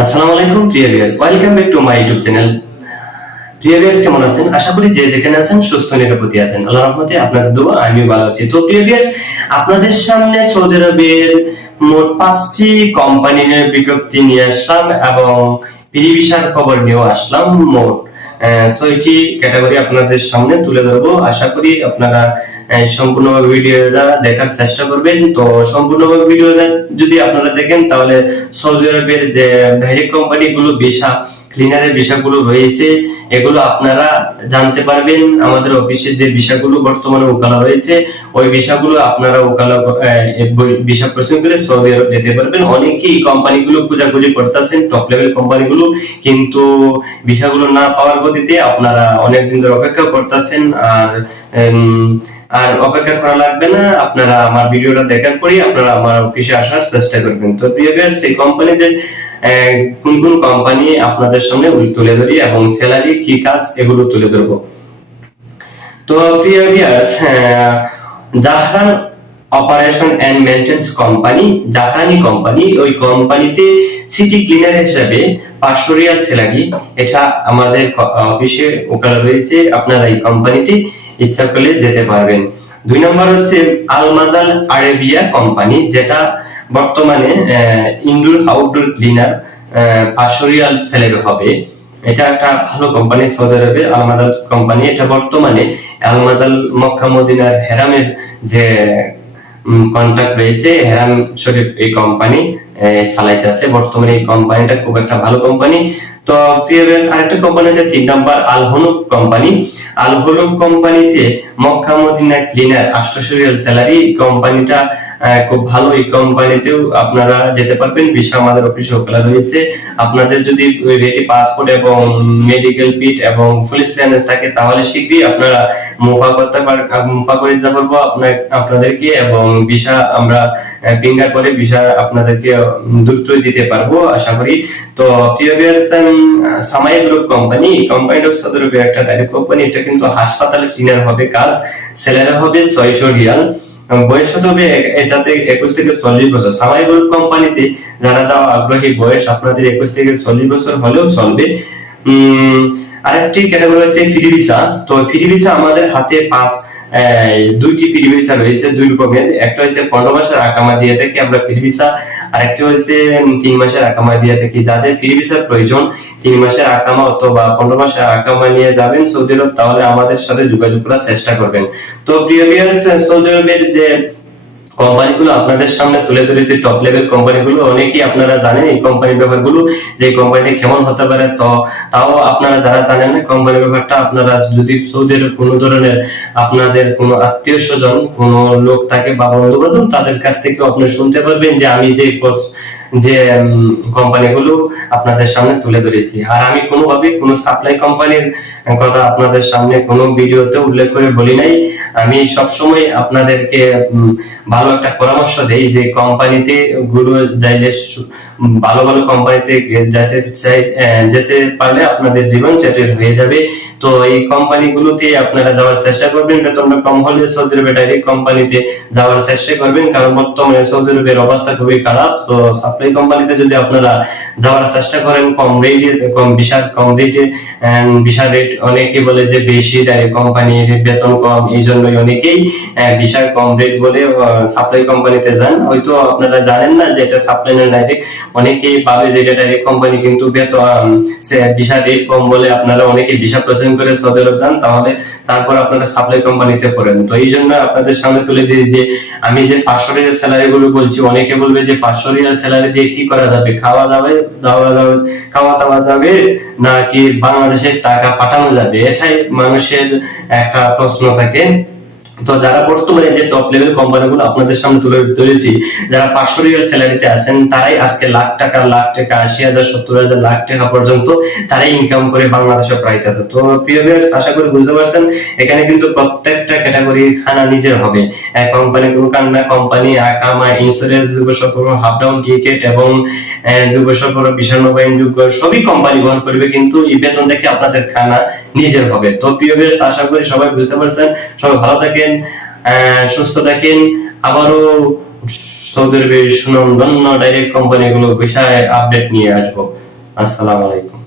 আসসালামু আলাইকুম, প্রিয় viewers welcome back to my YouTube channel প্রিয় ভিউয়ার্স কেমন আছেন? আশা করি যে যেখানে আছেন, সুস্থ নিরাপদে আছেন। আল্লাহর রহমতে আপনাদের দোয়া আমি ভালো আছি। তো প্রিয় ভিউয়ার্স আপনাদের সামনে সৌদি আরবের মোট পাঁচটি কোম্পানির বিজ্ঞপ্তি নিয়ে আসলাম এবং পিরিভিসার খবর নিয়েও আসলাম মোট ছয়টি ক্যাটাগরি আপনাদের সামনে তুলে ধরবো। আশা করি আপনারা সম্পূর্ণভাবে ভিডিওটা দেখার চেষ্টা করবেন। তো সম্পূর্ণভাবে ভিডিওটা যদি আপনারা দেখেন, তাহলে সৌদি আরবের যে ডাইরেক্ট কোম্পানিগুলো ভিসা ক্লিনারের ভিসাগুলো রয়েছে এগুলো আপনারা জানতে পারবেন। আমাদের অফিসে যে ভিসাগুলো বর্তমানে ওকালা রয়েছে ওই ভিসাগুলো আপনারা ওকালা ভিসা প্রসেস করে সৌদি আরব যেতে পারবেন। অনেকেই কোম্পানিগুলো খোঁজাখুঁজি করতেছেন টপ লেভেল কোম্পানিগুলো কিন্তু ভিসাগুলো না পাওয়ার গতিতে আপনারা অনেক দিন ধরে অপেক্ষা করতেছেন আর আর অপেক্ষা করা লাগবে না। আপনারা আমার ভিডিওটা দেখার পরেই আপনারা আমার অফিসে আসার চেষ্টা করবেন। তো প্রিয় ভিউয়ার্স এই কোম্পানি যে আহ, কোন কোন কোম্পানি আপনাদের সামনে তুলে ধরি এবং স্যালারি কি কাজ এগুলো তুলে ধরবো। তো প্রিয় viewers operation and maintenance company Zahrani company ওই কোম্পানিতে সিটি ক্লিনার হিসেবে পাঁচশো রিয়াল স্যালারি এটা আমাদের অফিসে ওকালা রয়েছে, আপনারা এই কোম্পানিতে ইচ্ছা করলে যেতে পারবেন। দুই নম্বর হচ্ছে আলমাজাল আরেবিয়া কোম্পানি, যেটা বর্তমানে ইনডোর আউটডোর ক্লিনার পাঁচশো রিয়াল স্যালারি হবে। এটা একটা ভালো কোম্পানি, সৌদি আরবে আলমাজাল কোম্পানি। এটা বর্তমানে আলমাজাল মক্কা মদিনার হেরামের যে কন্ট্রাক্ট রয়েছে, হেরাম শরীফ এই কোম্পানি চালাইতেছে। বর্তমানে এই কোম্পানিটা খুব একটা ভালো কোম্পানি। তো প্রিভিয়াস আরেকটা কোম্পানি আছে, তিন নম্বর আলহনুক কোম্পানি আলহনুক কোম্পানিতে Mecca Medina cleaner riyal salary কোম্পানিটা খুব ভালো। এই কোম্পানিতেও আপনারা যেতে পারবেন। বিষয় আমাদের অফিসে খোলা রয়েছে। আপনাদের যদি রেডি পাসপোর্ট এবং মেডিকেল পিট এবং পুলিশ ক্লিয়ারেন্স থাকে তাহলে শীঘ্রই আপনারা মুফা করতে মুফা করে দিতে পারব আপনাদেরকে এবং ভিসা আমরা ফিঙ্গার করে ভিসা আপনাদেরকে উম, দ্রুতই দিতে পারব আশা করি। তো প্রিয় ভিউয়ার্স সামাই গ্রুপ কোম্পানি এই কোম্পানিটা সৌদি আরবের একটা ডাইরেক্ট কোম্পানি এটা কিন্তু হাসপাতালে ক্লিনার হবে কাজ স্যালারি হবে ছয়শো রিয়াল। বয়স হতে হবে এটাতে একুশ থেকে চল্লিশ বছর। সামাই গ্রুপ কোম্পানিতে যারা তাও আগ্রহী বয়স আপনাদের একুশ থেকে চল্লিশ বছর হলেও চলবে। আরেকটি ক্যাটাগরি হচ্ছে ফ্রি ভিসা। তো ফ্রি আমাদের হাতে এই, দুইটি ভিসা রয়েছে, দুই রকমের একটা হচ্ছে পনেরো মাসের আকামা দিয়ে থাকি আমরা ফ্রি ভিসা আর একটা হচ্ছে তিন মাসের আকামা দিয়ে থাকি। যাদের ফ্রি ভিসার প্রয়োজন, তিন মাসের আকামা অথবা পনেরো মাসের আকামা নিয়ে যাবেন, সৌদি আরব, তাহলে আমাদের সাথে যোগাযোগ করার চেষ্টা করবেন। তো প্রিয় সৌদি আরবের যে কোম্পানিগুলো আপনাদের সামনে তুলে ধরেছি টপ লেভেল কোম্পানিগুলো। অনেকেই আপনারা জানেন এই কোম্পানির ব্যাপারগুলো, যে কোম্পানিটা কেমন হতে পারে, তো তাও আপনারা যারা জানেন না, কোম্পানির ব্যাপারটা আপনারা যদি সৌদের কোনো ধরনের আপনাদের কোনো আত্মীয় স্বজন, কোনো লোক থাকে বা বন্ধু বান্ধব তাদের কাছ থেকে আপনি শুনতে পারবেন যে আমি যে যে কোম্পানিগুলো আপনাদের সামনে তুলে ধরেছি। আর আমি কোনোভাবে কোনো সাপ্লাই কোম্পানির কথা আপনাদের সামনে কোনো ভিডিওতে উল্লেখ করে বলি নাই। আমি সবসময় আপনাদেরকে ভালো একটা পরামর্শ দেই যে, কোম্পানিতে গুরু যাইলে ভালো ভালো কোম্পানিতে যেতে চাই যেতে পারলে আপনাদের জীবন সেটেল হয়ে যাবে। তো এই কোম্পানিগুলোতে আপনারা যাওয়ার চেষ্টা করবেন। বেতনটা কম হলে সৌদি আরবে ডাইরেক্ট কোম্পানিতে যাওয়ার চেষ্টা করবেন। কারণ বর্তমানে সৌদি আরবের অবস্থা খুবই খারাপ। তো সাপ্লাই কোম্পানিতে যদি আপনারা যাওয়ার চেষ্টা করেন, কম রেটে কম বিশাল কম রেটে বিশাল রেট অনেকে বলে যে বেশি ডাইরেক্ট কোম্পানির বেতন কম, এই জন্যই অনেকেই বিশাল কম রেট বলে সাপ্লাই কোম্পানিতে যান। হয়তো আপনারা জানেন না যে এটা সাপ্লাই না ডাইরেক্ট অনেকেই পাবে যে এটা ডাইরেক্ট কোম্পানি কিন্তু বেতন বিশাল রেট কম বলে আপনারা অনেকে ভিসা প্রসেসিং করে সৌদি আরব যান, তাহলে তারপর আপনারা সাপ্লাই কোম্পানিতে পড়েন। তো এই জন্য আপনাদের সামনে তুলে দিই যে, আমি যে পাঁচশো রিয়াল স্যালারি গুলো বলছি, অনেকে বলবে যে পাঁচশো রিয়াল স্যালারি দিয়ে কি করা যাবে? খাওয়া যাবে দাওয়া যাবে খাওয়া দাওয়া যাবে নাকি বাংলাদেশের টাকা পাঠানো যাবে? এটাই মানুষের একটা প্রশ্ন থাকে। তো যারা বর্তমানে যে টপ লেভেল কোম্পানিগুলো আপনাদের সামনে তুলে ধরেছি, যারা পাঁচশো রিয়াল স্যালারিতে আছেন, তারাই আজকে লাখ টাকা লাখ টাকা, আশি হাজার, সত্তর হাজার, লাখ টাকা পর্যন্ত তারাই ইনকাম করে বাংলাদেশে প্রাইতে আছে। তো প্রিয় ভিউয়ার্স আশা করি বুঝতে পারছেন, এখানে কিন্তু প্রত্যেকটা ক্যাটাগরির খানা নিজের হবে। কোম্পানি কোনো কান্না কোম্পানি আকামা ইন্স্যুরেন্স দুই বছর পর হাফ ডাউন টিকেট এবং দুই বছর পর বিশাল নবায়ন যোগ্য সবই কোম্পানি বহন করবে, কিন্তু এই বেতন থেকে আপনাদের খানা নিজের হবে। তো প্রিয় ভিউয়ার্স আশা করি সবাই বুঝতে পারছেন। সবাই ভালো থাকেন আহ, সুস্থ থাকেন। আবারও সৌদি আরবের সুনামধন্য ডাইরেক্ট কোম্পানিগুলো বিষয়ে আপডেট নিয়ে আসব। আসসালামু আলাইকুম।